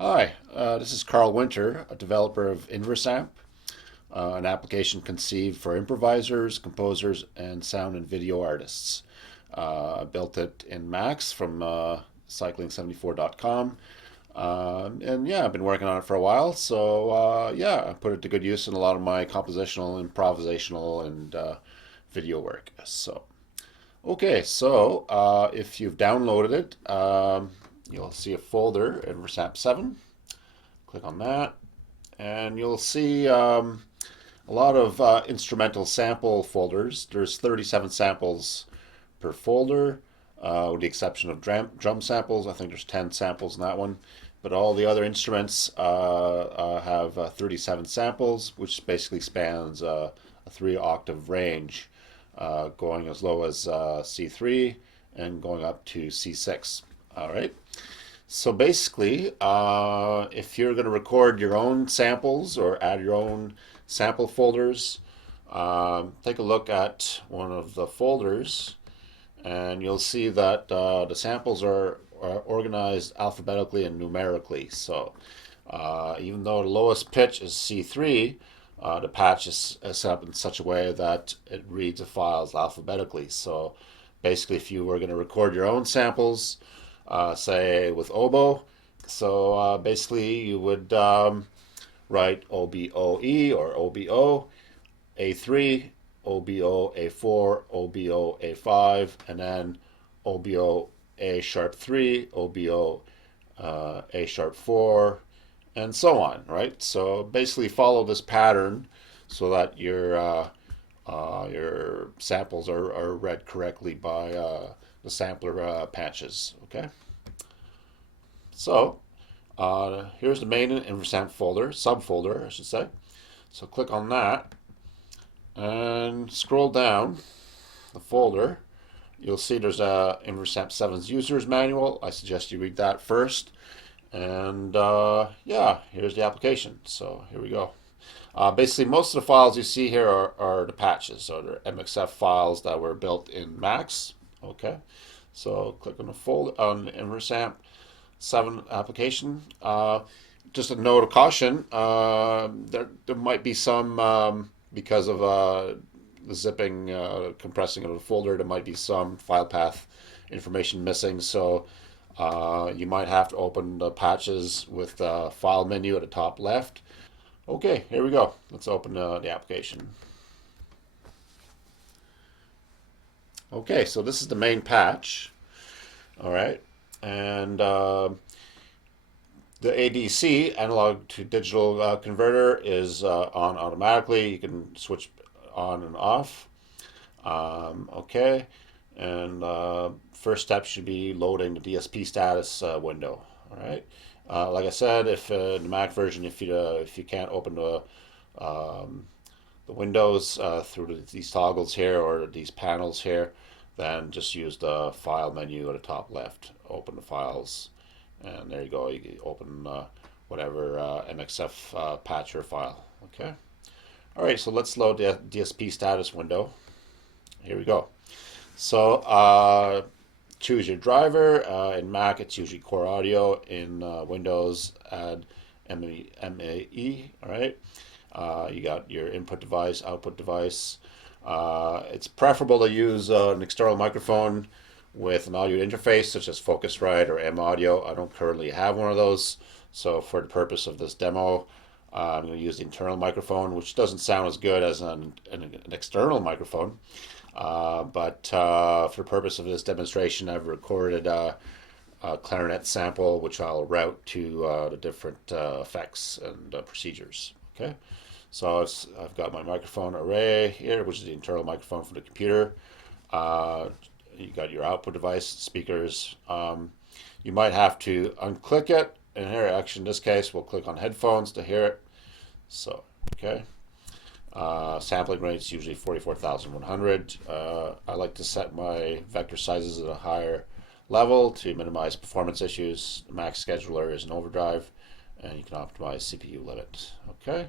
Hi, this is Carl Winter, a developer of InverSamp, an application conceived for improvisers, composers, and sound and video artists. I built it in Max from cycling74.com. And yeah, I've been working on it for a while. So yeah, I put it to good use in a lot of my compositional, improvisational, and video work. So, okay, so if you've downloaded it, you'll see a folder, InverSamp7. Click on that, and you'll see a lot of instrumental sample folders. There's 37 samples per folder, with the exception of drum samples. I think there's 10 samples in that one. But all the other instruments have 37 samples, which basically spans a 3 octave range, going as low as C3 and going up to C6. All right. So basically, if you're going to record your own samples or add your own sample folders, take a look at one of the folders, and you'll see that the samples are organized alphabetically and numerically. So even though the lowest pitch is C3, the patch is set up in such a way that it reads the files alphabetically. So basically, if you were going to record your own samples, say with oboe, so basically you would write OBOE or OBO, A3, OBO, A4, OBO, A5, and then OBO, A sharp 3, OBO, A sharp 4, and so on, right? So basically follow this pattern so that your samples are read correctly by the sampler patches, okay? So here's the main InverSamp folder, subfolder, I should say. So click on that and scroll down the folder. You'll see there's a InverSamp7's user's manual. I suggest you read that first. And yeah, here's the application. So here we go. Basically, most of the files you see here are the patches. So they're MXF files that were built in Max. Okay. So click on the folder on the InverSamp7 application. Just a note of caution, there might be some, because of the zipping, compressing of the folder, there might be some file path information missing. So you might have to open the patches with the file menu at the top left. Okay, here we go. Let's open the application. Okay, so this is the main patch. All right, and the ADC, analog to digital converter, is on automatically. You can switch on and off. Okay, and first step should be loading the DSP status window. All right. Like I said, if the Mac version, if you can't open the windows through these toggles here or these panels here, then just use the file menu at the top left. Open the files, and there you go. You can open whatever MXF patcher file. Okay. All right. So let's load the DSP status window. Here we go. So choose your driver. In Mac, it's usually Core Audio. In Windows, add MAE. All right. You got your input device, output device. It's preferable to use an external microphone with an audio interface, such as Focusrite or M Audio. I don't currently have one of those, so for the purpose of this demo, I'm going to use the internal microphone, which doesn't sound as good as an external microphone. But for the purpose of this demonstration, I've recorded a clarinet sample, which I'll route to the different effects and procedures. Okay, so I've got my microphone array here, which is the internal microphone for the computer. You got your output device, speakers. You might have to unclick it, and here, actually, in this case, we'll click on headphones to hear it. So, okay. Sampling rate is usually 44,100. I like to set my vector sizes at a higher level to minimize performance issues. The Mac scheduler is an overdrive, and you can optimize CPU limit. Okay,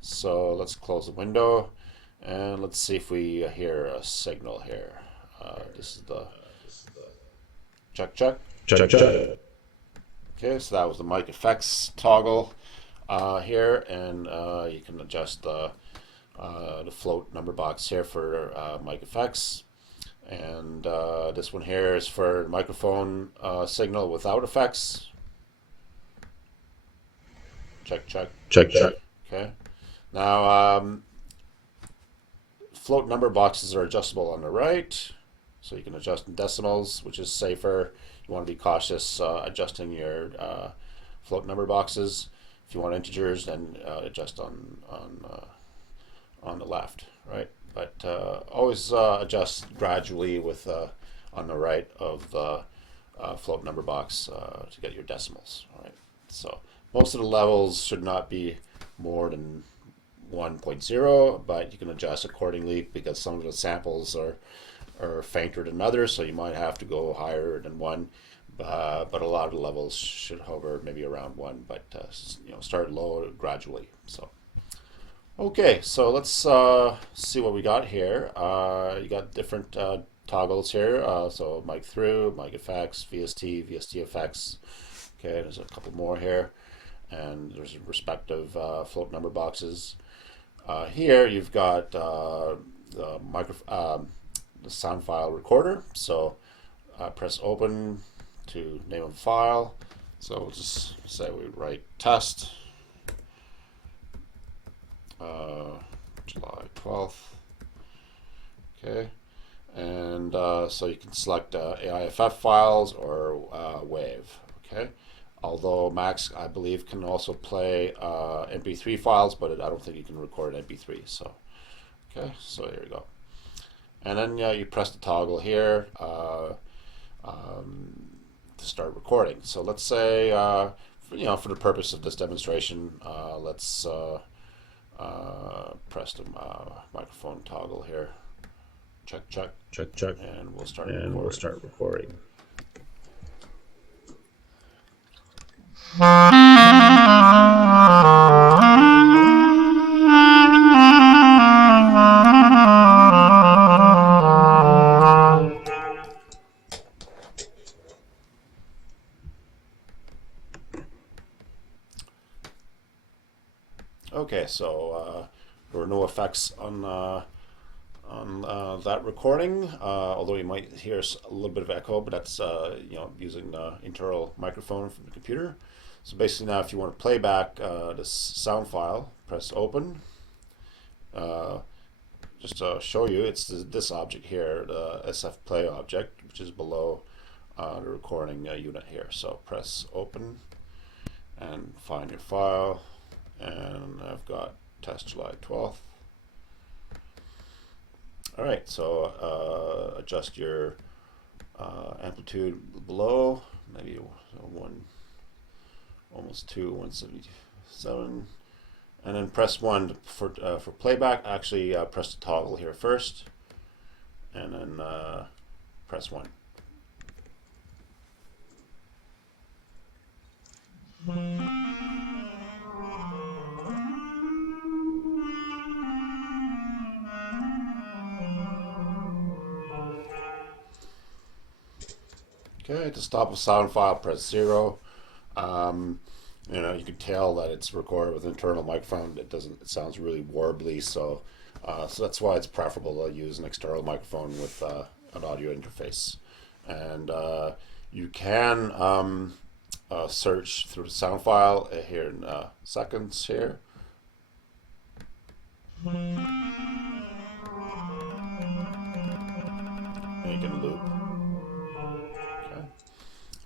so let's close the window, and let's see if we hear a signal here. This is the check. Check. Okay, so that was the mic effects toggle here, and you can adjust the float number box here for mic effects. And this one here is for microphone signal without effects. Check, check. Check, check. Okay. Now, float number boxes are adjustable on the right, so you can adjust in decimals, which is safer. You want to be cautious adjusting your float number boxes. If you want integers, then adjust on the left, right? But always adjust gradually with on the right of the float number box to get your decimals. All right. So most of the levels should not be more than 1.0, but you can adjust accordingly because some of the samples are fainter than others, so you might have to go higher than 1. But a lot of the levels should hover maybe around 1, but start low gradually. So okay, so let's see what we got here. You got different toggles here. So mic through, mic effects, VST, VST effects. Okay, there's a couple more here, and there's respective float number boxes. Here you've got the the sound file recorder. So press open to name a file. So we'll just say we write test. July 12th. Okay, and so you can select AIFF files or WAV. Okay, although Macs, I believe, can also play MP3 files, but I don't think you can record MP3. So okay, so here you go. And then you press the toggle here to start recording. So let's say, for the purpose of this demonstration, let's press the microphone toggle here. Check, check. Check, check. And we'll start And recording. we'll start recording. Okay, so there were no effects on that recording, although you might hear a little bit of echo, but that's using the internal microphone from the computer. So basically now if you want to play back this sound file, press open. Just to show you, it's this object here, the SF play object, which is below the recording unit here. So press open and find your file, and I've got test July 12th. All right, so adjust your amplitude below, maybe almost 177, and then press 1 for playback. Actually, press the toggle here first, and then press 1. Okay, to stop a sound file, press 0. You can tell that it's recorded with an internal microphone. It sounds really warbly, so that's why it's preferable to use an external microphone with an audio interface. And you can search through the sound file here in seconds here. And you can loop. Okay.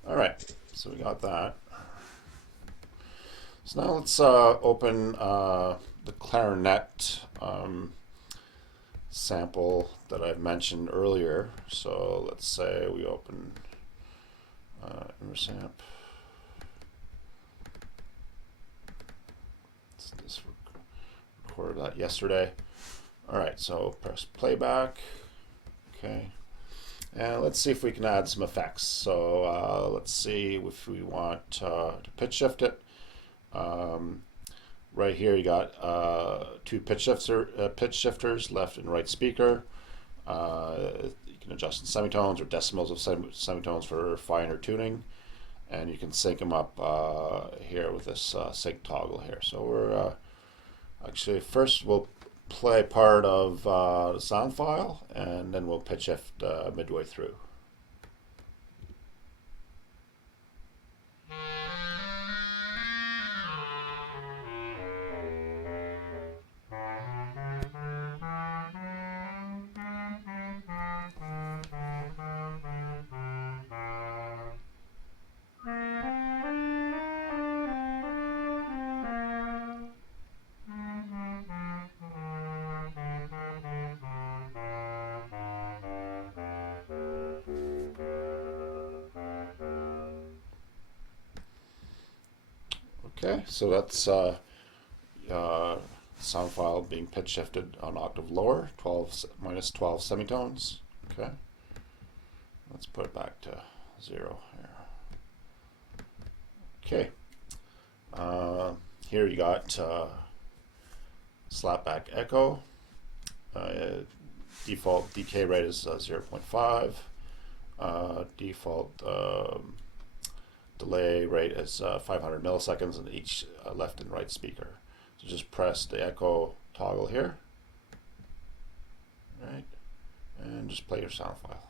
All right, so we got that. So now let's open the clarinet sample that I mentioned earlier. So let's say we open InverSamp. This recorded that yesterday. All right, so press playback. Okay. And let's see if we can add some effects. So let's see if we want to pitch shift it. Right here you got two pitch shifters, left and right speaker. You can adjust in semitones or decimals of semitones for finer tuning. and you can sync them up here with this sync toggle here. So we're actually first we'll play part of the sound file, and then we'll pitch shift midway through. Okay, so that's sound file being pitch shifted an octave lower, 12 minus 12 semitones. Okay, let's put it back to 0 here. Okay, here you got slapback echo. Default decay rate is 0.5. Default delay rate is 500 milliseconds in each left and right speaker. So just press the echo toggle here, right, and just play your sound file.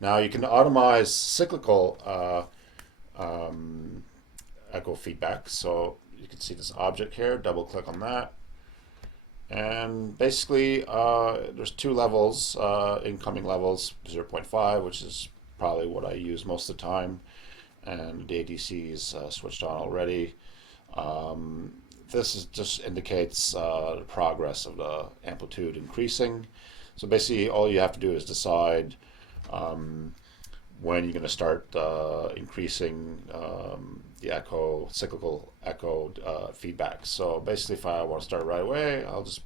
Now you can automize cyclical echo feedback. So you can see this object here, double click on that. And basically there's two levels, incoming levels, 0.5, which is probably what I use most of the time. And the ADC is switched on already. This just indicates the progress of the amplitude increasing. So basically all you have to do is decide when you're going to start increasing the echo, cyclical echo feedback. So basically if I want to start right away, I'll just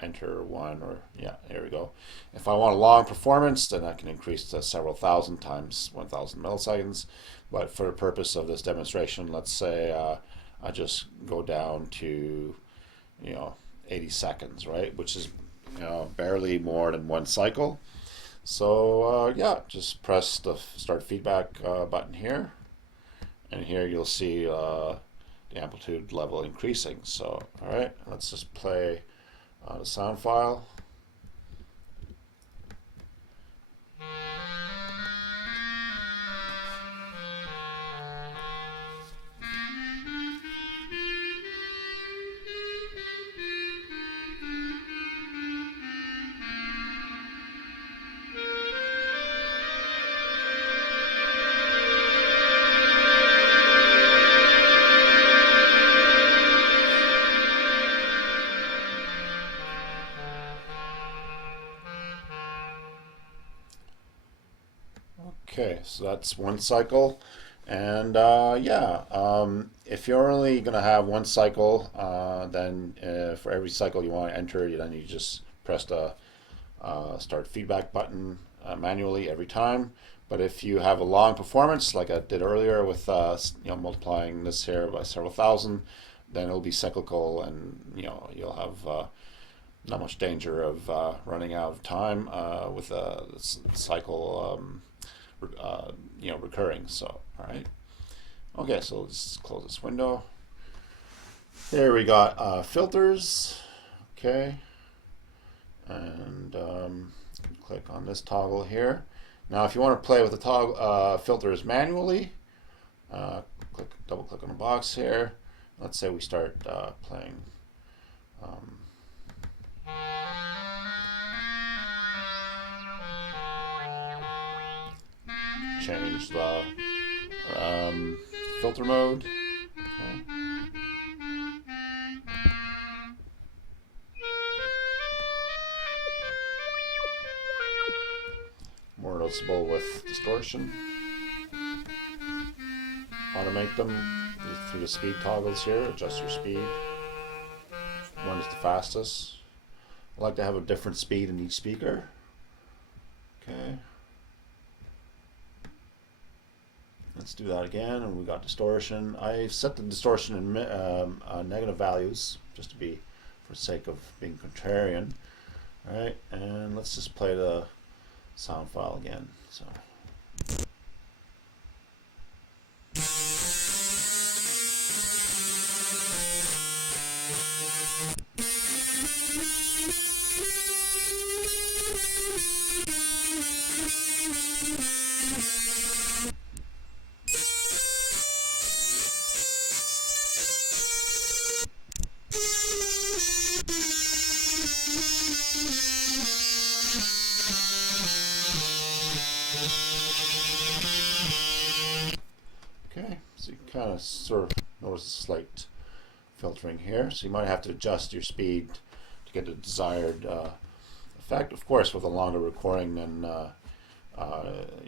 enter 1, or yeah, there we go. If I want a long performance, then I can increase to several thousand times 1000 milliseconds. But for the purpose of this demonstration, let's say I just go down to 80 seconds, right, which is barely more than one cycle. So yeah, just press the start feedback button here, and here you'll see the amplitude level increasing. So all right, let's just play the sound file. Okay, so that's one cycle. And yeah, if you're only going to have one cycle, then for every cycle you want to enter, then you just press the start feedback button manually every time. But if you have a long performance, like I did earlier with multiplying this here by several thousand, then it'll be cyclical, and you'll have not much danger of running out of time with a cycle recurring. So all right, okay, so let's close this window. Here we got filters. Okay, and click on this toggle here. Now if you want to play with the toggle filters manually, double click on the box here. Let's say we start playing change the filter mode. Okay. More noticeable with distortion. automate them through the speed toggles here. Adjust your speed. One is the fastest. I like to have a different speed in each speaker. Okay. Let's do that again, and we got distortion. I set the distortion in negative values, just to be, for the sake of being contrarian. All right, and let's just play the sound file again. So. Okay, so you kind of sort of notice a slight filtering here. So you might have to adjust your speed to get the desired effect. Of course, with a longer recording, then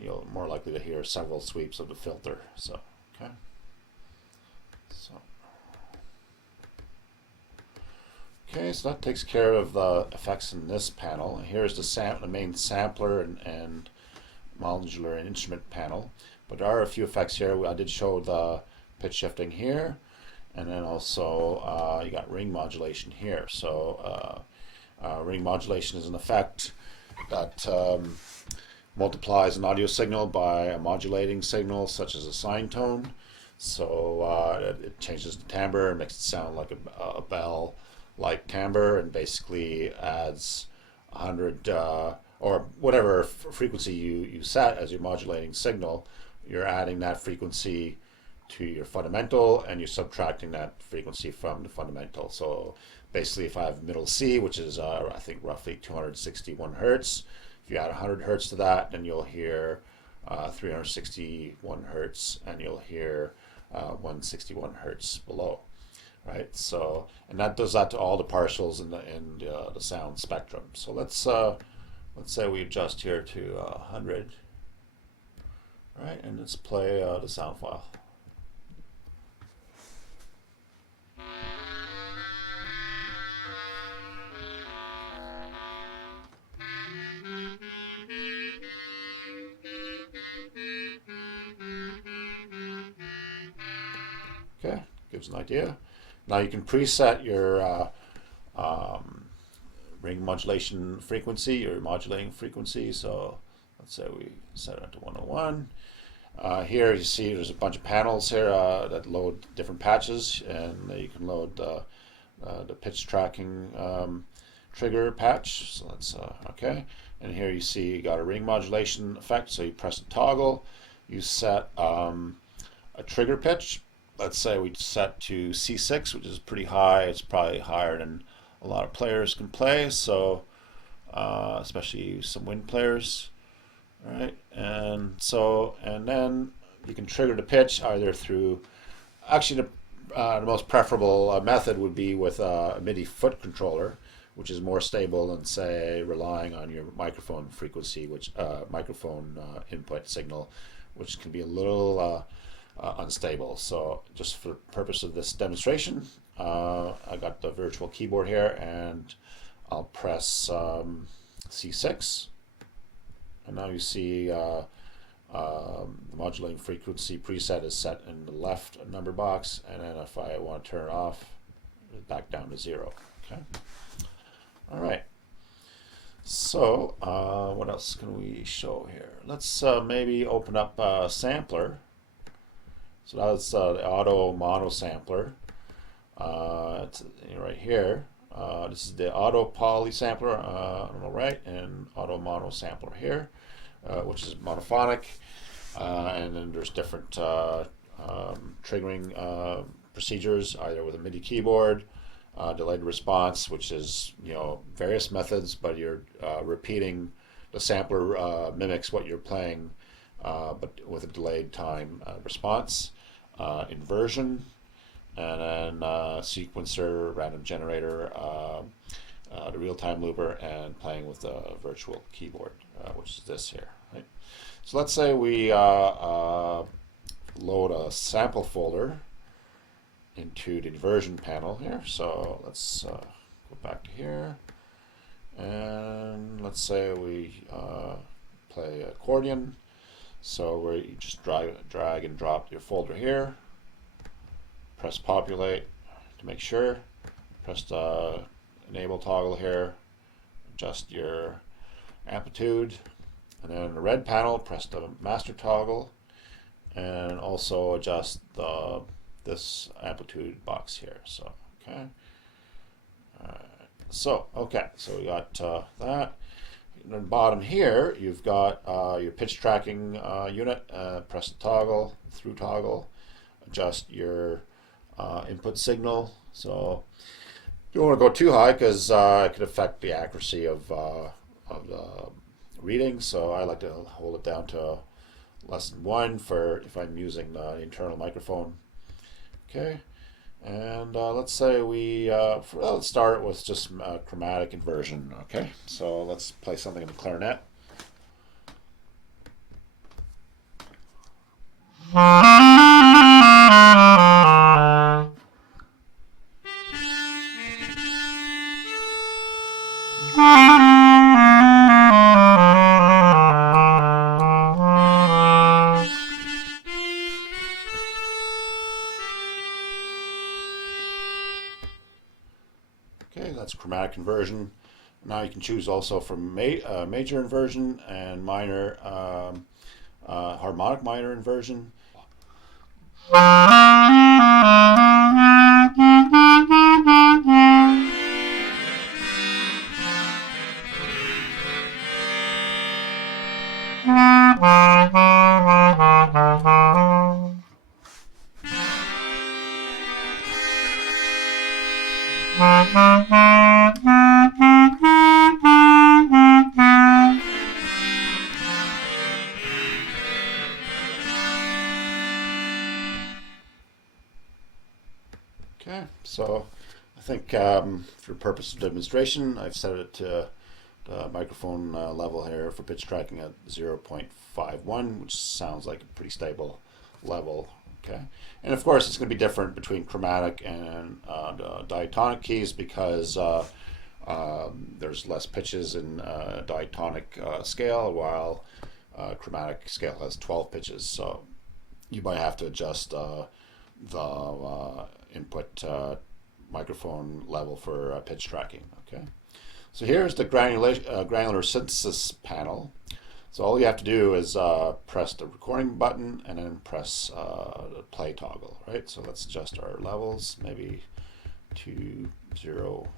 you're more likely to hear several sweeps of the filter. So, okay. So that takes care of the effects in this panel. Here's the main sampler and modular and instrument panel. But there are a few effects here. I did show the pitch shifting here, and then also you got ring modulation here. So ring modulation is an effect that multiplies an audio signal by a modulating signal, such as a sine tone. So it changes the timbre and makes it sound like a bell-like timbre, and basically adds 100 or whatever frequency you set as your modulating signal. You're adding that frequency to your fundamental, and you're subtracting that frequency from the fundamental. So basically, if I have middle C, which is I think roughly 261 hertz, if you add 100 hertz to that, then you'll hear 361 hertz, and you'll hear 161 hertz below, right? So, and that does that to all the partials in the sound spectrum. So let's say we adjust here to 100. Right, and let's play the sound file. Okay, gives an idea. Now you can preset your ring modulation frequency, your modulating frequency. So let's say we set it to 101. Here you see there's a bunch of panels here that load different patches, and you can load the pitch tracking trigger patch. So that's okay. And here you see you got a ring modulation effect. So you press the toggle, you set a trigger pitch. Let's say we set to C6, which is pretty high. It's probably higher than a lot of players can play. So especially some wind players. All right, and then you can trigger the pitch either through, actually the most preferable method would be with a MIDI foot controller, which is more stable than, say, relying on your microphone frequency, which microphone input signal, which can be a little unstable. So just for the purpose of this demonstration, I got the virtual keyboard here, and I'll press C6. And now you see the modulating frequency preset is set in the left number box, and then if I want to turn it off, it's back down to 0. Okay. All right. So what else can we show here? Let's maybe open up a sampler. So that's the auto mono sampler. It's right here. This is the auto poly sampler on the right, and auto mono sampler here, which is monophonic. And then there's different triggering procedures, either with a MIDI keyboard, delayed response, which is various methods, but you're repeating the sampler mimics what you're playing, but with a delayed time response, inversion, and then sequencer, random generator, the real-time looper, and playing with the virtual keyboard, which is this here. Right? So let's say we load a sample folder into the inversion panel here. So let's go back to here, and let's say we play accordion. So where you just drag and drop your folder here, press populate to make sure, press the enable toggle here, adjust your amplitude, and then in the red panel press the master toggle, and also adjust this amplitude box here. So okay, so we got that. And at the bottom here, you've got your pitch tracking unit. Press the toggle, through toggle, adjust your input signal. So you don't want to go too high because it could affect the accuracy of the reading. So I like to hold it down to less than 1 for if I'm using the internal microphone. Okay, and let's say let's start with just chromatic inversion. Okay, so let's play something in the clarinet. Okay, that's chromatic inversion. Now you can choose also from major inversion and minor harmonic minor inversion. Okay, so I think for purpose of demonstration, I've set it to the microphone level here for pitch tracking at 0.51, which sounds like a pretty stable level. Okay, and of course it's going to be different between chromatic and the diatonic keys because there's less pitches in diatonic scale, while chromatic scale has 12 pitches. So you might have to adjust the input microphone level for pitch tracking. Okay, so here's the granular synthesis panel. So all you have to do is press the recording button and then press the play toggle, right? So let's adjust our levels, maybe to 0.7.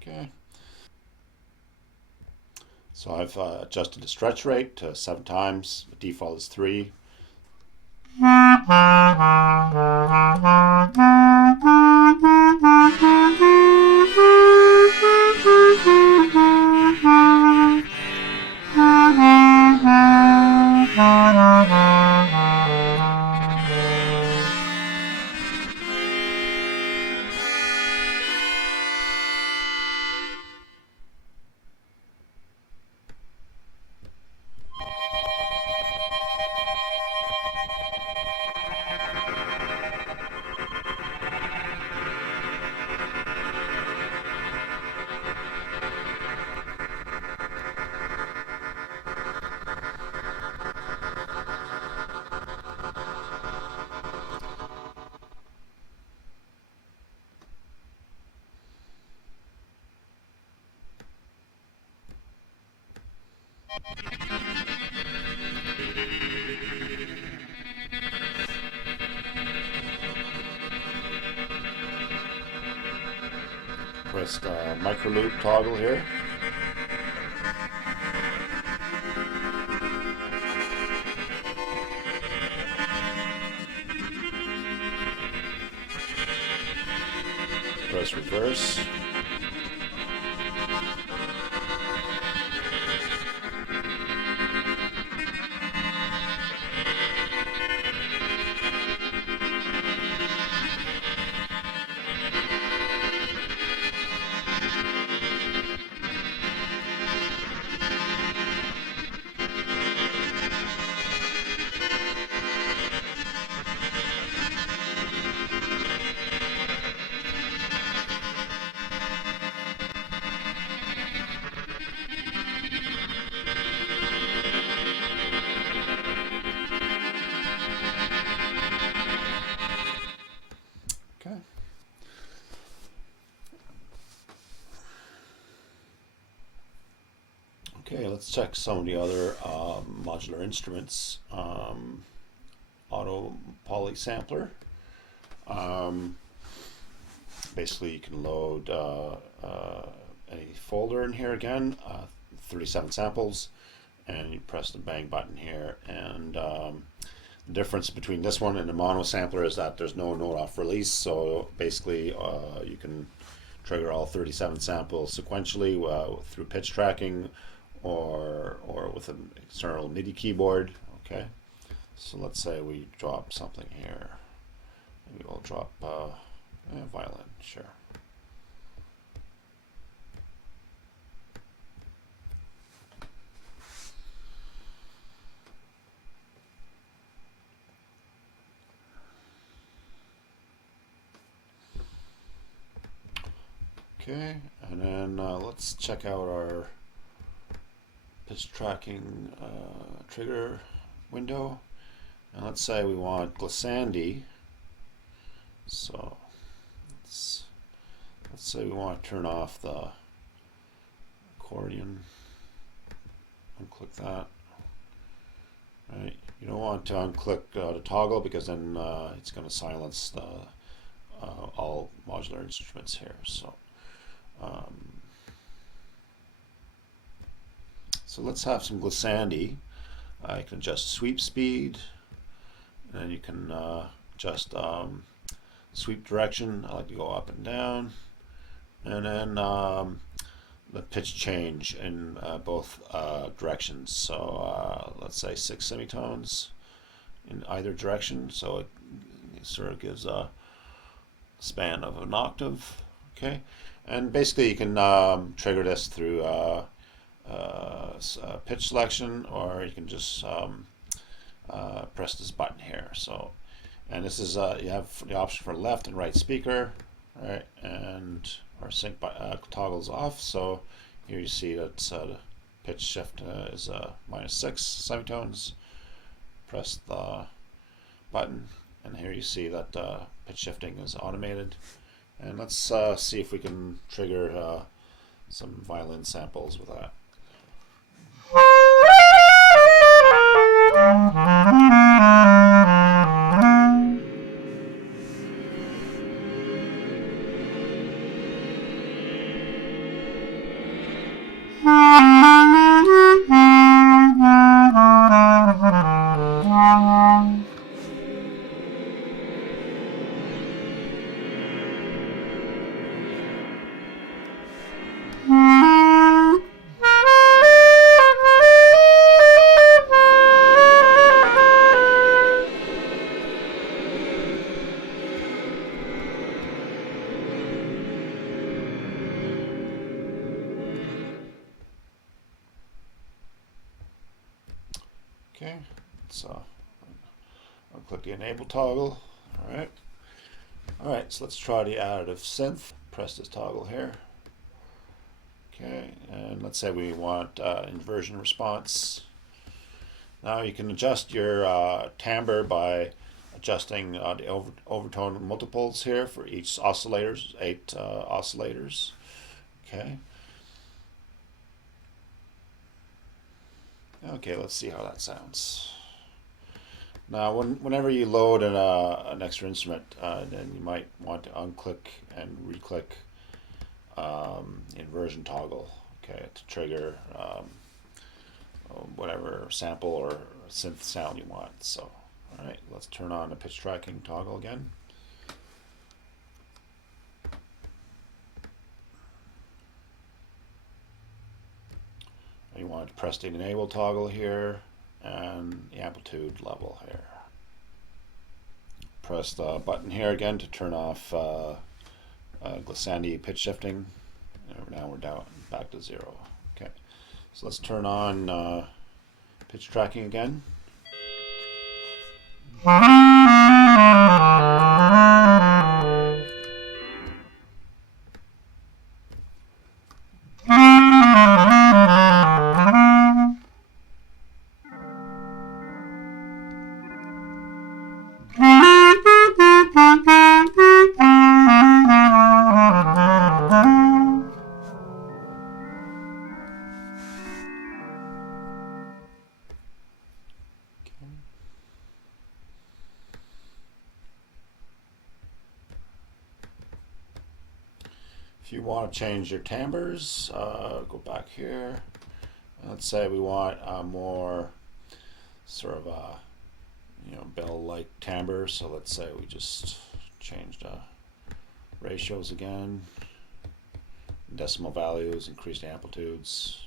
Okay. So I've adjusted the stretch rate to 7 times. The default is 3. Press the micro loop toggle here. Press reverse. let's check some of the other modular instruments. Auto poly sampler. Basically, you can load any folder in here again, 37 samples, and you press the bang button here. And the difference between this one and the mono sampler is that there's no node off release. So basically, you can trigger all 37 samples sequentially through pitch tracking or with an external MIDI keyboard. Okay, so let's say we drop something here. Maybe we'll drop violin, sure. Okay, and then let's check out our pitch tracking trigger window. And let's say we want glissandi. So let's say we want to turn off the accordion. Unclick that. Right. You don't want to unclick the toggle because then it's going to silence the all modular instruments here. So so let's have some glissandi. You can adjust sweep speed, and then you can adjust sweep direction. I like to go up and down, and then the pitch change in both directions. So let's say 6 semitones in either direction, so it sort of gives a span of an octave. Okay, and basically you can trigger this through pitch selection, or you can just press this button here. So, and this is you have the option for left and right speaker, right? And our sync toggles off. So here you see that the pitch shift is -6 semitones. Press the button, and here you see that pitch shifting is automated. And let's see if we can trigger some violin samples with that. Okay, so I'll click the enable toggle. All right, so let's try the additive synth. Press this toggle here. Okay, and let's say we want inversion response. Now you can adjust your timbre by adjusting the overtone multiples here for each oscillators, 8 oscillators. Okay. Okay, let's see how that sounds. Now, whenever you load an extra instrument, then you might want to unclick and re-click inversion toggle, okay, to trigger whatever sample or synth sound you want. So, all right, let's turn on the pitch tracking toggle again. You want to press the enable toggle here and the amplitude level here. Press the button here again to turn off glissandi pitch shifting. And now we're down back to 0. Okay, so let's turn on pitch tracking again. If you want to change your timbres, go back here. Let's say we want a more sort of a bell-like timbre. So let's say we just changed ratios again, decimal values, increased amplitudes.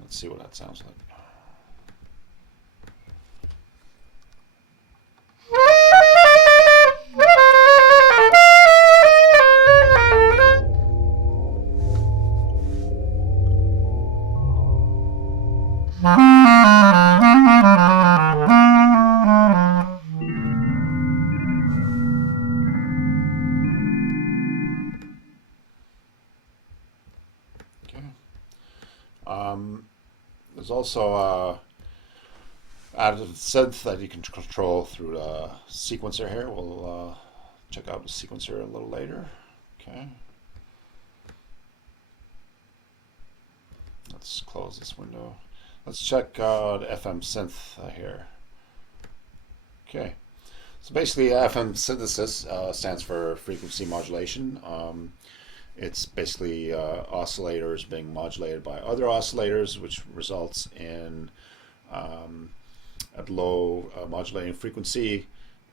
Let's see what that sounds like. There's also additive synth that you can control through the sequencer here. We'll check out the sequencer a little later. Okay. Let's close this window. Let's check the FM synth here. Okay. So basically, FM synthesis stands for frequency modulation. It's basically oscillators being modulated by other oscillators, which results in at low modulating frequency,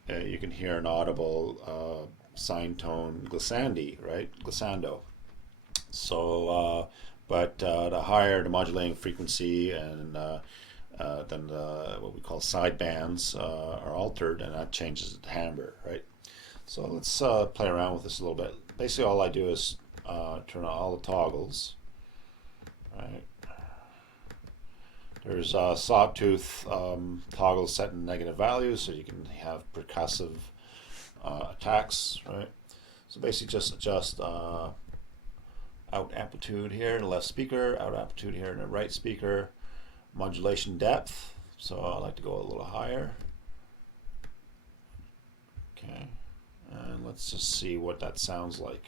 you can hear an audible sine tone glissandi, right? Glissando. So, but the higher the modulating frequency and then what we call side bands are altered, and that changes the timbre, right? So let's play around with this a little bit. Basically, all I do is turn on all the toggles, right? There's sawtooth toggles set in negative values, so you can have percussive attacks, right? So basically just adjust out amplitude here in the left speaker, out amplitude here in the right speaker, modulation depth, so I like to go a little higher. Okay, and let's just see what that sounds like.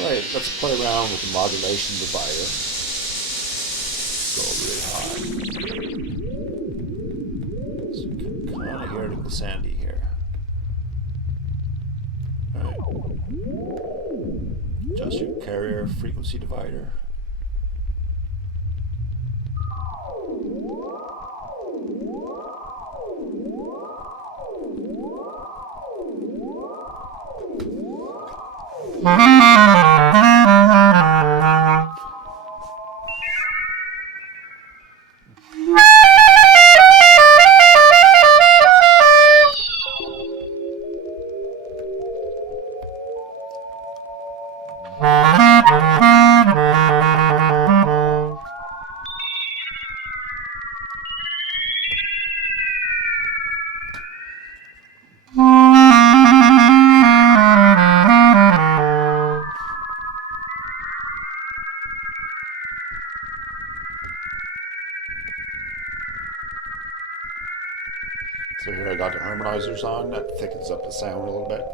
Alright, let's play around with the modulation divider. Go really high. So you can kind of hear the glissandi here. Alright. Adjust your carrier frequency divider. So here I got the harmonizers on, that thickens up the sound a little bit.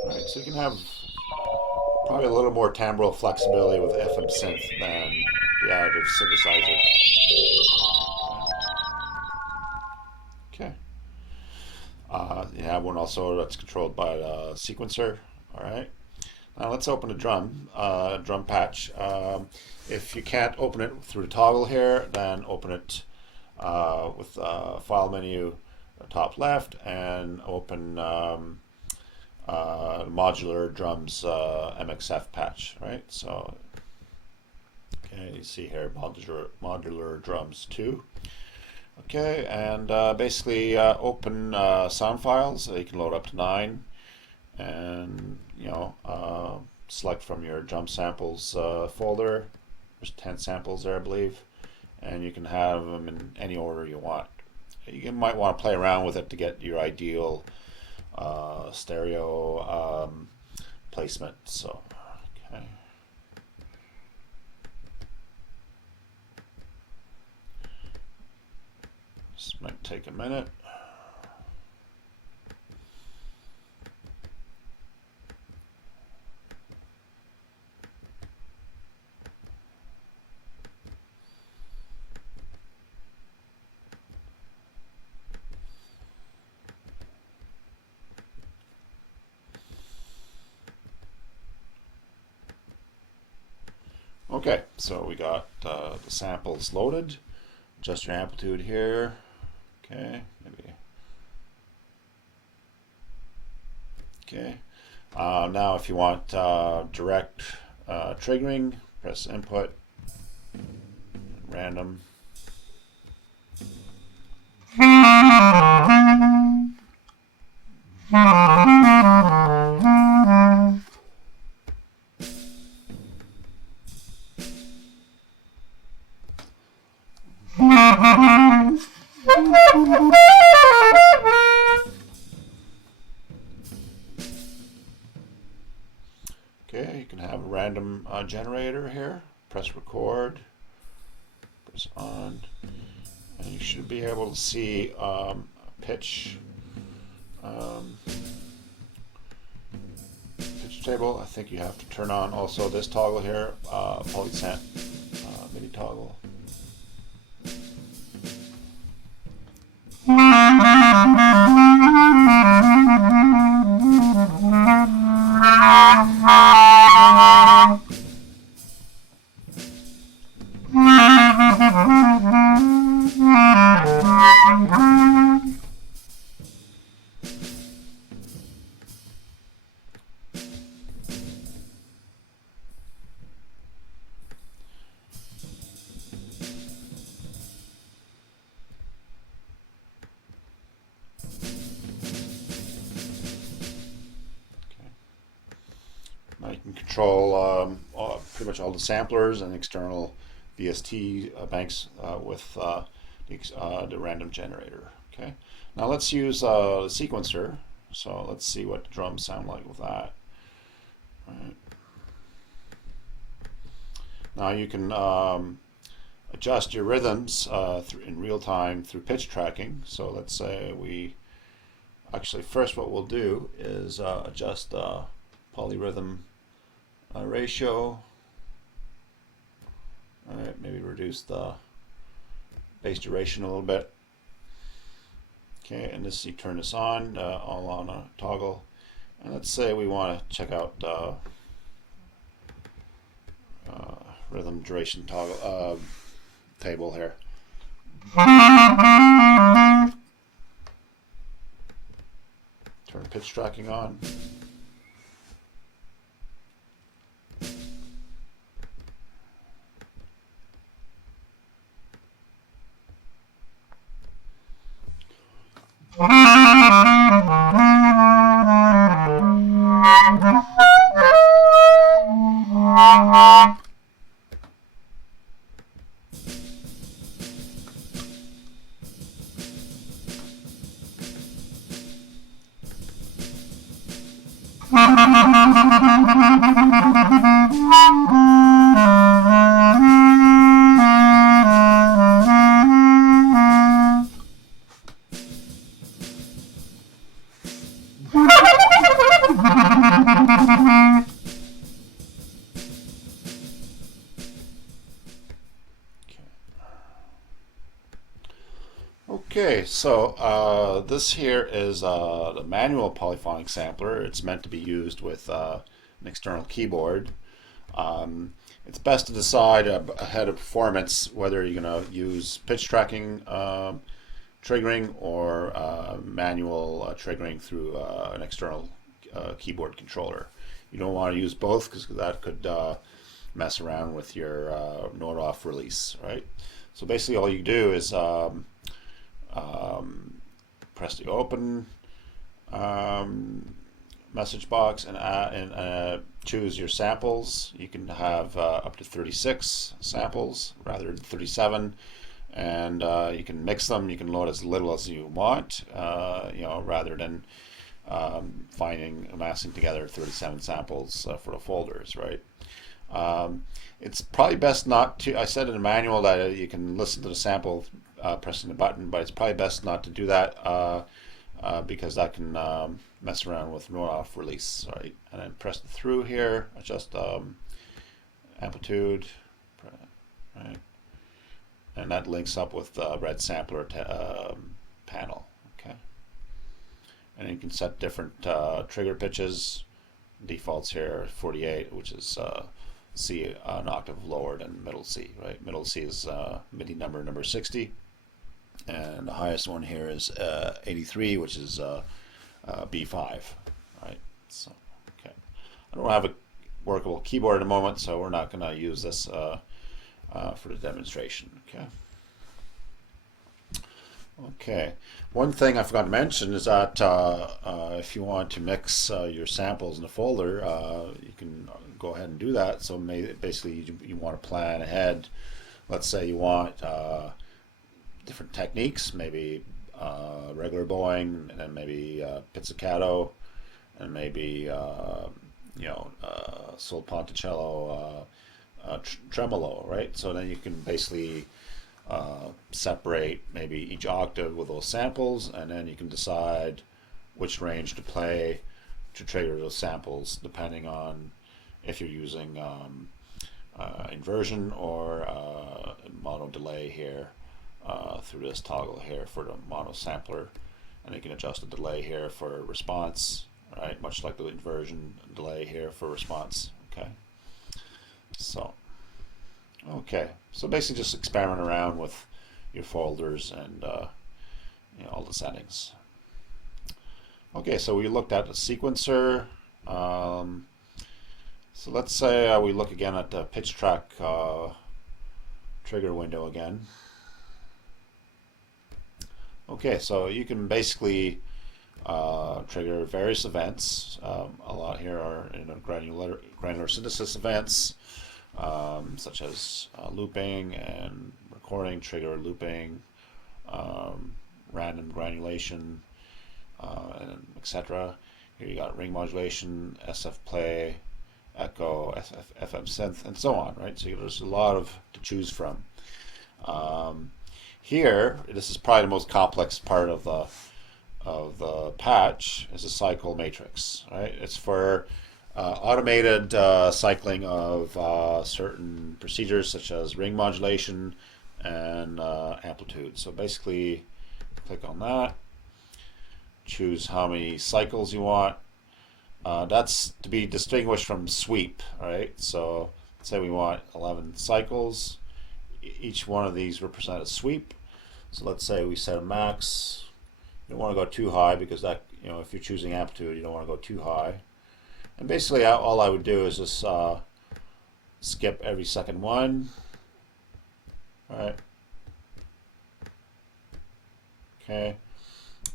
Alright, so you can have probably a little more timbral flexibility with FM synth than the additive synthesizer. Okay. You have one also that's controlled by the sequencer. Alright. Now let's open a drum patch. If you can't open it through the toggle here, then open it with file menu top left and open modular drums MXF patch, right? So, okay, you see here modular drums 2. Okay, and basically open sound files. You can load up to 9, and select from your drum samples folder. There's 10 samples there, I believe, and you can have them in any order you want. You might want to play around with it to get your ideal stereo placement. So, okay. This might take a minute. Okay, so we got the samples loaded. Adjust your amplitude here. Okay, maybe. Okay. Now, if you want direct triggering, press input, random. Okay, you can have a random generator here. Press record, press on, and you should be able to see pitch pitch table. I think you have to turn on also this toggle here, PolySamp MIDI toggle. Now you can control pretty much all the samplers and external VST banks with the random generator. Okay. Now let's use the sequencer. So let's see what the drums sound like with that. Right. Now you can adjust your rhythms in real time through pitch tracking. So let's say actually first what we'll do is adjust the polyrhythm ratio. All right, maybe reduce the bass duration a little bit. Okay, and you turn this on, all on a toggle. And let's say we want to check out rhythm duration toggle table here. Turn pitch tracking on. Okay, so this here is the manual polyphonic sampler. It's meant to be used with an external keyboard. It's best to decide ahead of performance whether you're going to use pitch tracking triggering or manual triggering through an external keyboard controller. You don't want to use both because that could mess around with your node off release, right? So basically all you do is press the open message box and choose your samples. You can have up to 36 samples rather than 37, and you can mix them. You can load as little as you want, rather than amassing together 37 samples for the folders, right? It's probably best not to, I said in the manual that you can listen to the sample pressing the button, but it's probably best not to do that because that can mess around with node off release, right? And then press the through here, adjust amplitude, right? And that links up with the red sampler panel, okay? And you can set different trigger pitches. Defaults here 48, which is C an octave lower than middle C, right? Middle C is MIDI number 60, and the highest one here is 83, which is B5, right? So, okay. I don't have a workable keyboard at the moment, so we're not going to use this for the demonstration, okay? Okay, one thing I forgot to mention is that if you want to mix your samples in a folder, you can go ahead and do that. So basically you want to plan ahead. Let's say you want different techniques, maybe regular bowing, and then maybe pizzicato, and maybe sol ponticello, tremolo, right? So then you can basically separate maybe each octave with those samples, and then you can decide which range to play to trigger those samples depending on if you're using inversion or mono delay here through this toggle here for the mono sampler, and you can adjust the delay here for response, right? Much like the inversion delay here for response, okay? So okay, so basically just experiment around with your folders and all the settings. Okay, so we looked at the sequencer. So let's say we look again at the pitch track trigger window again. Okay, so you can basically trigger various events. A lot here are granular synthesis events. Such as looping and recording, trigger looping, random granulation, and etc. Here you got ring modulation, SF play, echo, FM synth, and so on, right? So there's a lot to choose from. Here, this is probably the most complex part of the patch, is a cycle matrix, right? It's for automated cycling of certain procedures such as ring modulation and amplitude. So basically, click on that, choose how many cycles you want. That's to be distinguished from sweep, right? So let's say we want 11 cycles. Each one of these represent a sweep. So let's say we set a max. You don't want to go too high because that, if you're choosing amplitude, you don't want to go too high. And basically all I would do is just skip every second one, right? Okay,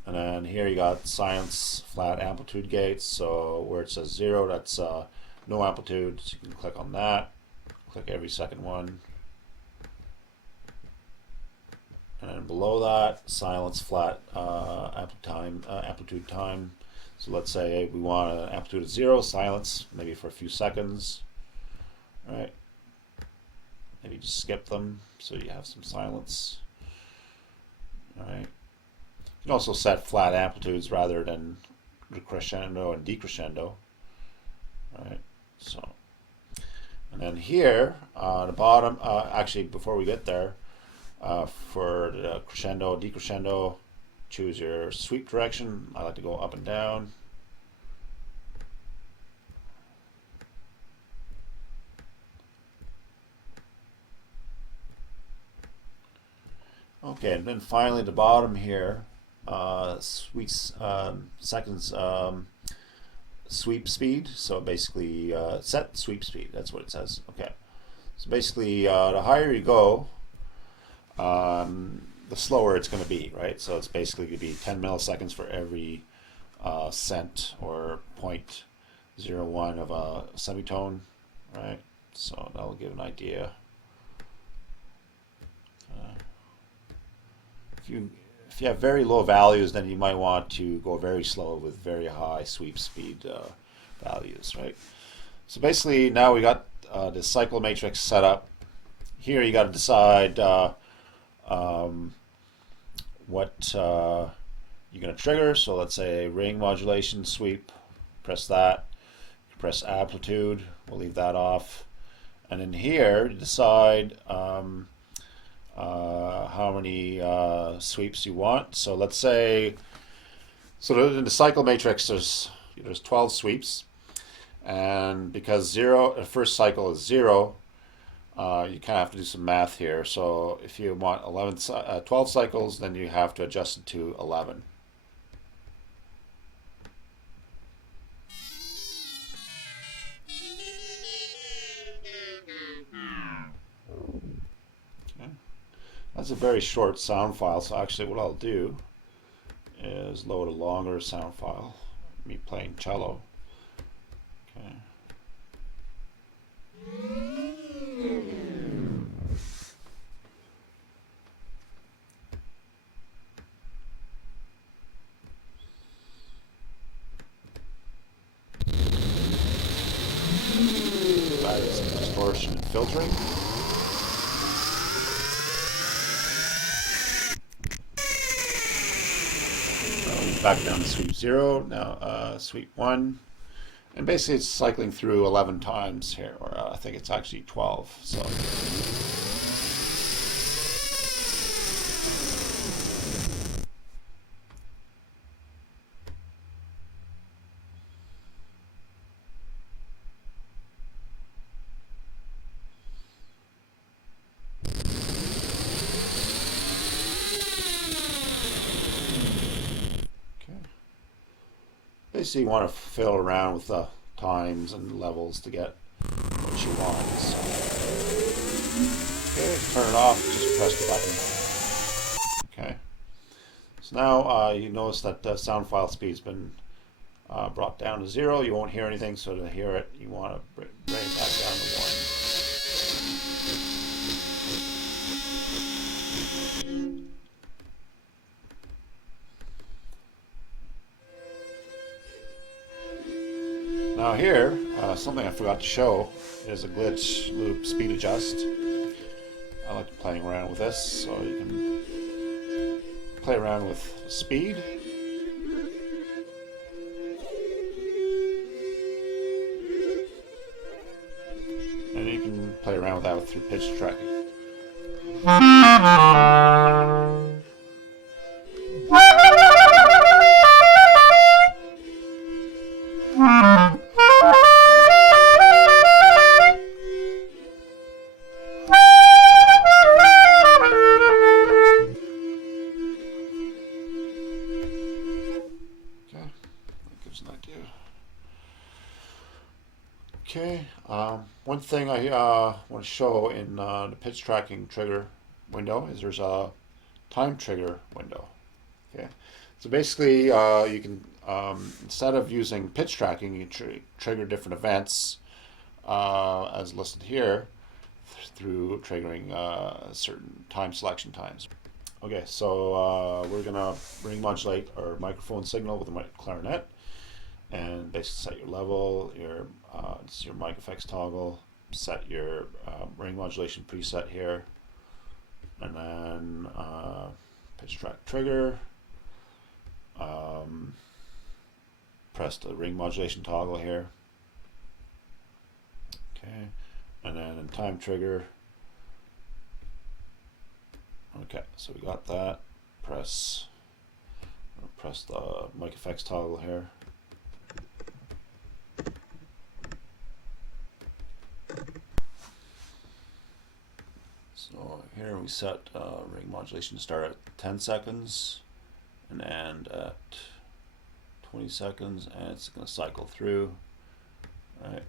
and then here you got silence flat amplitude gates, so where it says 0, that's no amplitude, so you can click on that, click every second one. And then below that, silence flat amplitude time. So let's say we want an amplitude of 0, silence, maybe for a few seconds, right? Maybe just skip them so you have some silence, all right? You can also set flat amplitudes rather than crescendo and decrescendo, right? So, and then here, the bottom, actually before we get there, for the crescendo, decrescendo, choose your sweep direction. I like to go up and down. Okay, and then finally the bottom here, seconds sweep speed. So basically set sweep speed. That's what it says. Okay. So basically the higher you go, the slower it's going to be, right? So it's basically going to be 10 milliseconds for every cent or 0.01 of a semitone, right? So that'll give an idea. If you have very low values, then you might want to go very slow with very high sweep speed values, right? So basically now we got this cycle matrix set up. Here you got to decide what you're going to trigger. So let's say ring modulation sweep, press that. Press amplitude, we'll leave that off. And in here, decide how many sweeps you want. So let's say, so in the cycle matrix, there's 12 sweeps. And because the first cycle is 0, you kind of have to do some math here. So if you want 12 cycles, then you have to adjust it to 11. That's a very short sound file, so actually what I'll do is load a longer sound file, me playing cello. Okay. Add some distortion and filtering. Back down to sweep 0, now sweep 1, and basically it's cycling through 11 times here, or I think it's actually 12. So basically you want to fiddle around with the times and levels to get what you want. So, okay, turn it off, just press the button. Okay, so now you notice that the sound file speed's been brought down to 0. You won't hear anything, so to hear it, you want to bring it back down to 1. Now here, something I forgot to show is a glitch loop speed adjust. I like playing around with this, so you can play around with speed. And you can play around with that through pitch tracking. Okay, one thing I want to show in the pitch tracking trigger window is there's a time trigger window. Okay, so basically you can, instead of using pitch tracking, you trigger different events as listed here through triggering certain time selection times. Okay, so we're going to ring modulate our microphone signal with a clarinet. And basically set your level, it's your mic effects toggle, set your ring modulation preset here, and then pitch track trigger, press the ring modulation toggle here, okay, and then in time trigger, okay, so we got that, press the mic effects toggle here. So here we set ring modulation to start at 10 seconds and end at 20 seconds, and it's going to cycle through. Right.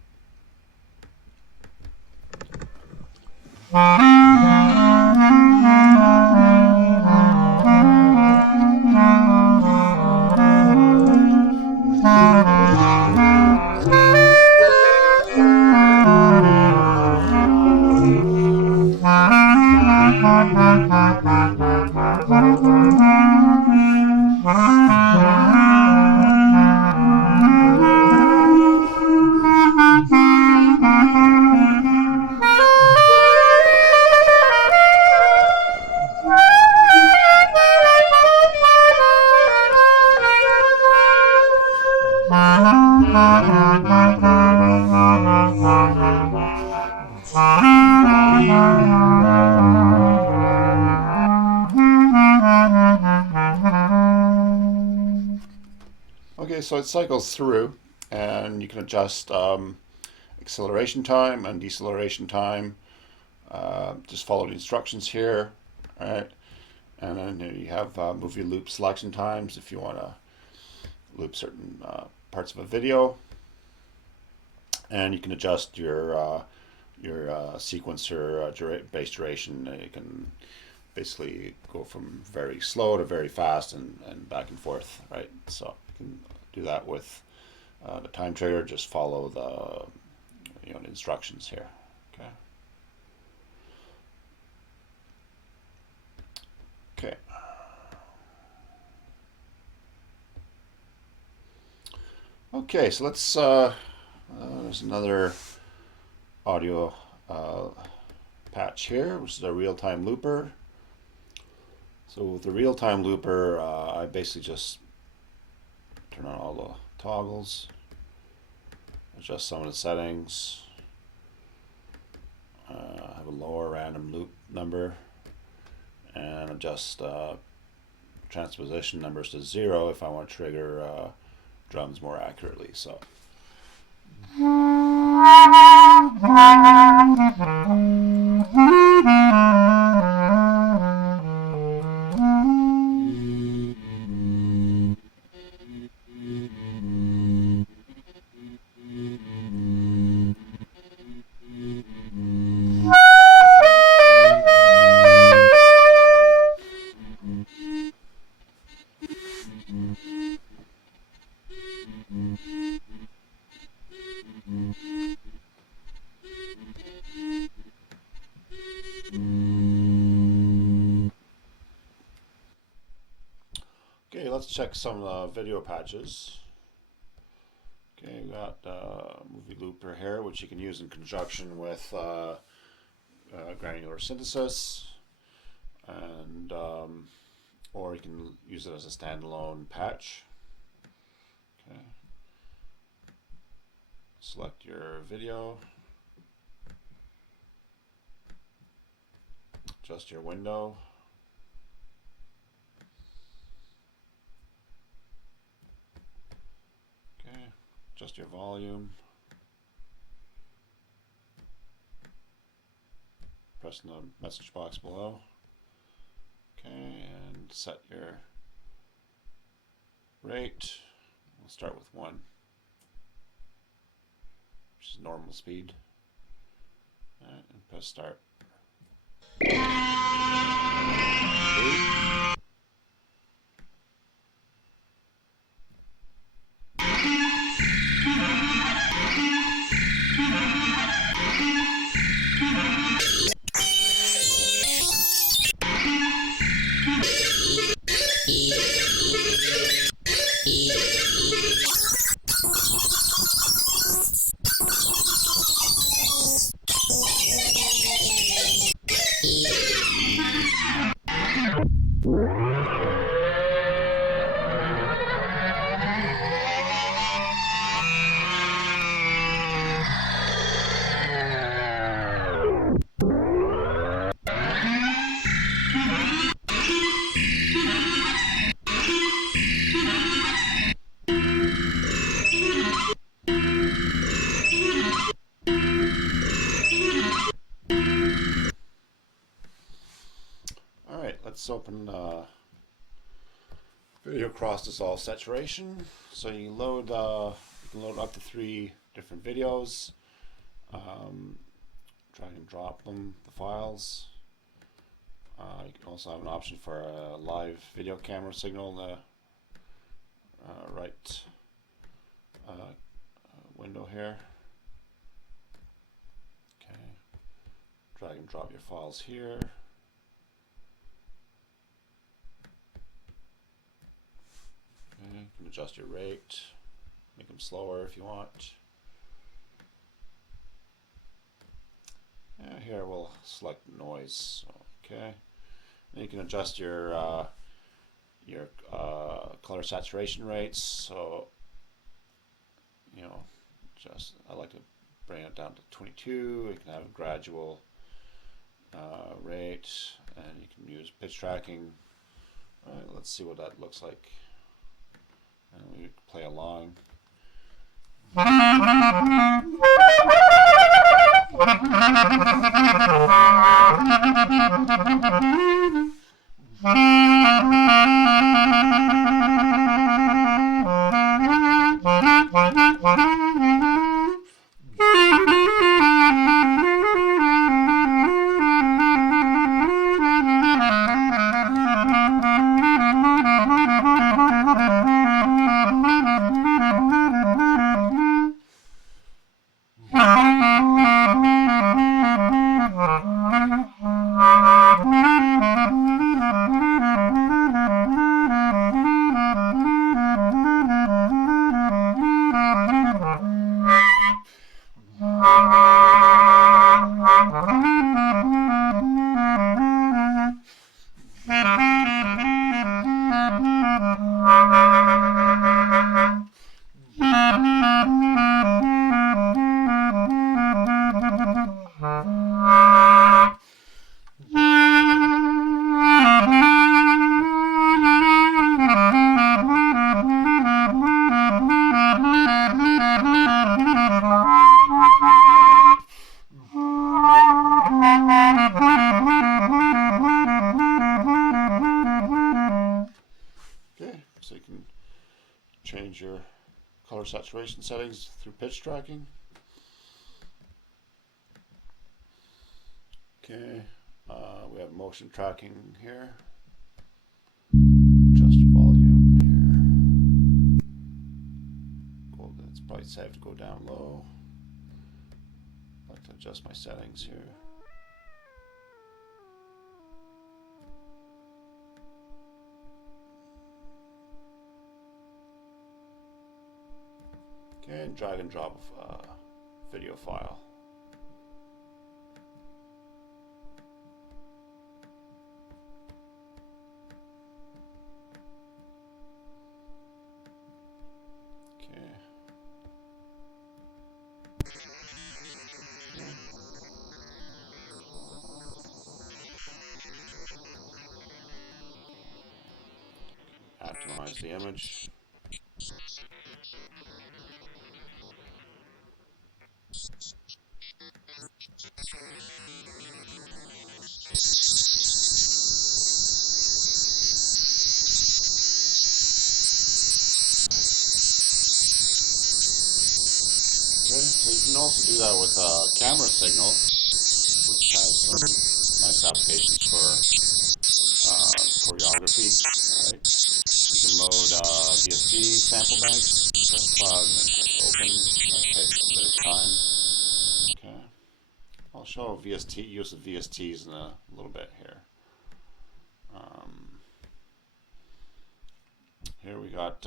Okay, so it cycles through, and you can adjust acceleration time and deceleration time. Just follow the instructions here, all right? And then you have movie loop selection times if you want to loop certain parts of a video, and you can adjust your sequencer base duration. You can basically go from very slow to very fast and back and forth, right? So you can do that with the time trigger. Just follow the the instructions here. Okay. Okay. Okay, so let's there's another audio patch here, which is a real-time looper. So with the real-time looper, I basically just turn on all the toggles, adjust some of the settings, have a lower random loop number, and adjust transposition numbers to 0 if I want to trigger drums more accurately. So. Okay, let's check some video patches. Okay, we got movie looper here, which you can use in conjunction with granular synthesis, and or you can use it as a standalone patch. Okay, select your video, adjust your window. Adjust your volume, press the message box below. Okay, and set your rate. We'll start with 1, which is normal speed. And press start. Let's open Video cross dissolve saturation. So you can load up to 3 different videos. Drag and drop them, the files. You can also have an option for a live video camera signal in the right window here. Okay, drag and drop your files here. Okay, you can adjust your rate, make them slower if you want. Here we'll select noise. Okay, and you can adjust your color saturation rates. So I like to bring it down to 22. You can have a gradual rate, and you can use pitch tracking. All right, let's see what that looks like, and we play along. So you can change your color saturation settings through pitch tracking. Okay, we have motion tracking here. Adjust volume here. It's probably safe to go down low. I like to adjust my settings here. Okay, and drag and drop a video file. Okay. Optimize the image. So you can also do that with a camera signal, which has some nice applications for choreography. Right? You can load VST sample banks, press plug, and press open. That takes a bit of time. Okay, I'll show use of VSTs in a little bit here. Here we got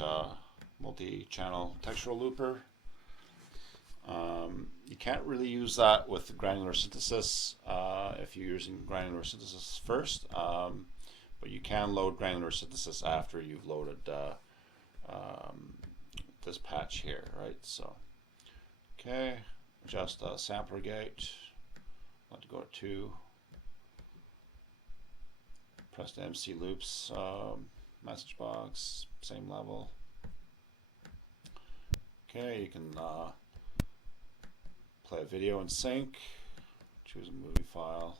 multi-channel textural looper. You can't really use that with granular synthesis if you're using granular synthesis first, but you can load granular synthesis after you've loaded this patch here, right? So, okay, adjust the sampler gate. Let it go to 2. Press the MC loops message box, same level. Okay, you can play a video in sync, choose a movie file.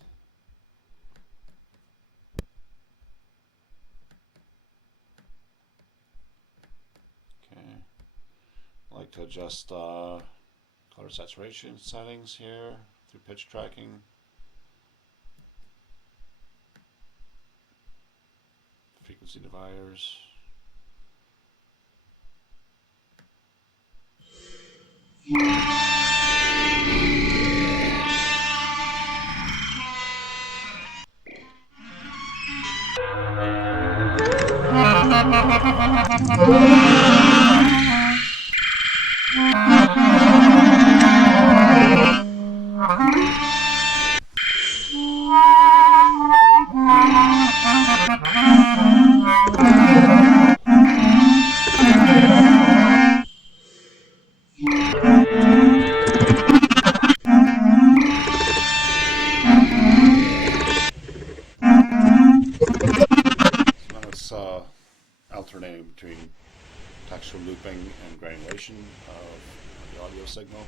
like to adjust color saturation settings here through pitch tracking. Frequency dividers. So now it's alternating between textual looping and granulation of the audio signal.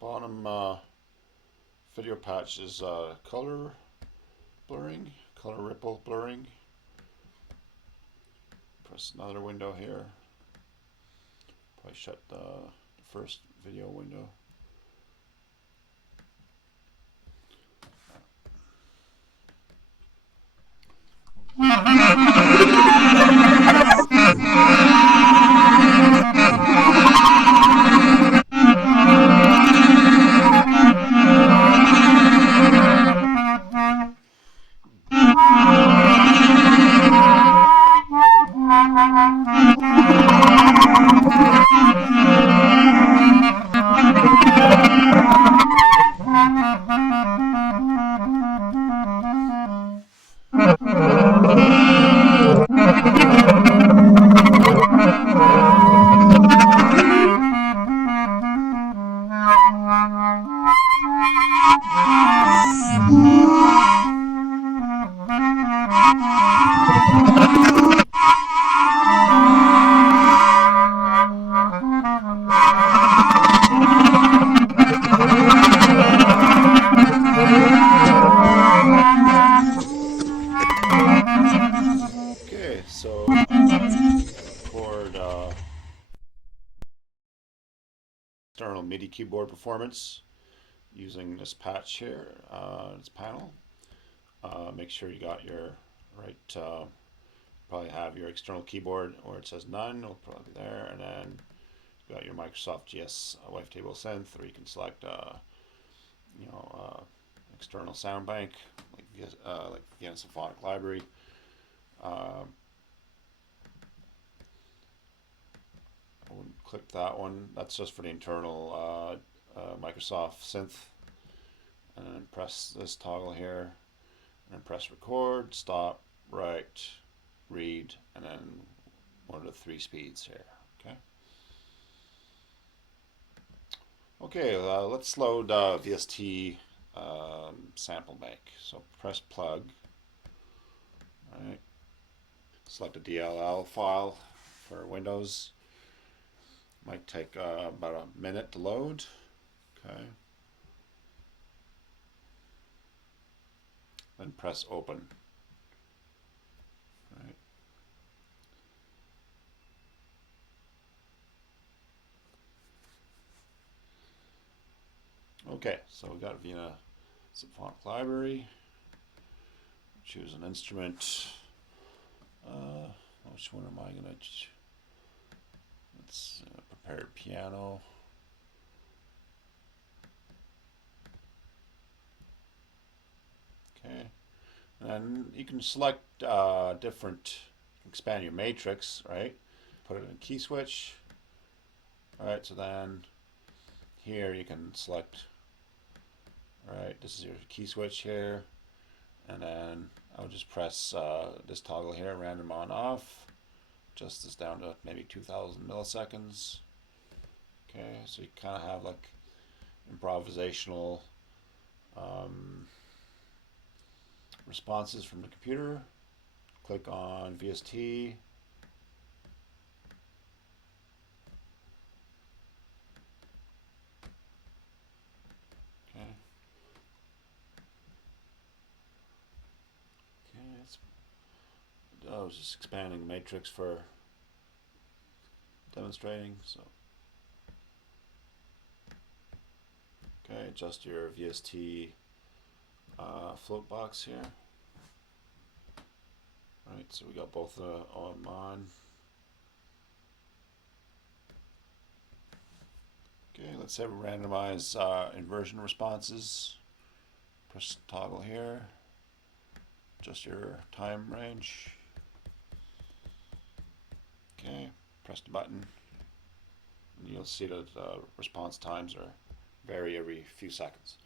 Bottom video patch is color blurring, color ripple blurring. Press another window here. Probably shut the first video window. Okay, so record external MIDI keyboard performance using this patch here, this panel. Make sure you got your right, probably have your external keyboard where it says none, it'll probably be there, and then you got your Microsoft GS wavetable synth, or you can select external sound bank like Vienna Symphonic Library. I wouldn't click that one. That's just for the internal Microsoft synth. And then press this toggle here, and then press record, stop, write, read, and then one of the 3 speeds here. Okay, let's load VST sample bank. So press plug. All right. Select a DLL file for Windows. Might take about a minute to load. Okay. Then press open. All right. Okay, so we got Vienna Symphonic Library. Choose an instrument. Which one am I going to? Let's prepared piano. Okay, and then you can select different. Expand your matrix, right? Put it in key switch. All right, so then here you can select, alright, this is your key switch here, and then I'll just press this toggle here, random on off, adjust this down to maybe 2000 milliseconds. Okay, so you kind of have like improvisational responses from the computer. Click on VST. Okay. I was just expanding the matrix for demonstrating. So, okay, adjust your VST float box here. Right, so we got both on. Okay, let's have randomize inversion responses. Press toggle here. Adjust your time range. Okay, press the button. And you'll see that response times are vary every few seconds.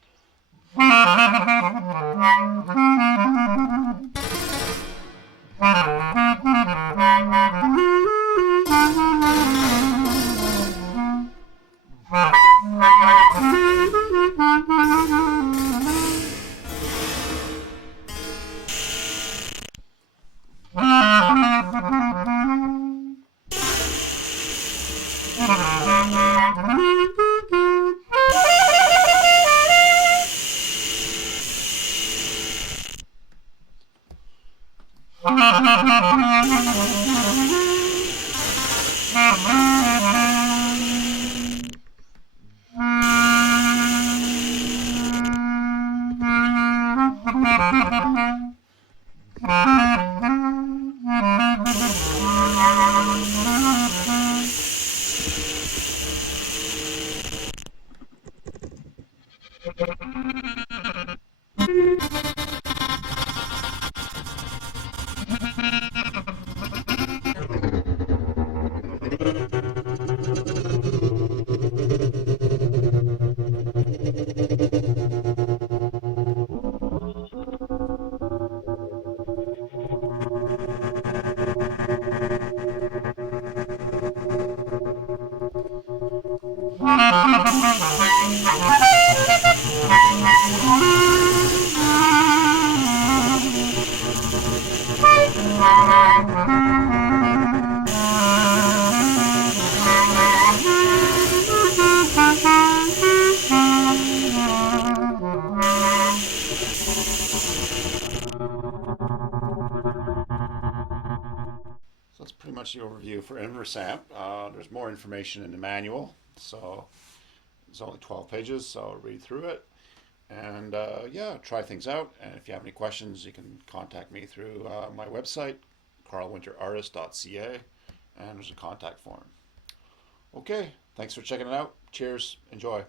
So that's pretty much the overview for InverSamp. There's more information in the manual, so it's only 12 pages, so I'll read through it. And yeah, try things out. And if you have any questions, you can contact me through my website, carlwinterartist.ca, and there's a contact form. Okay, thanks for checking it out. Cheers, enjoy.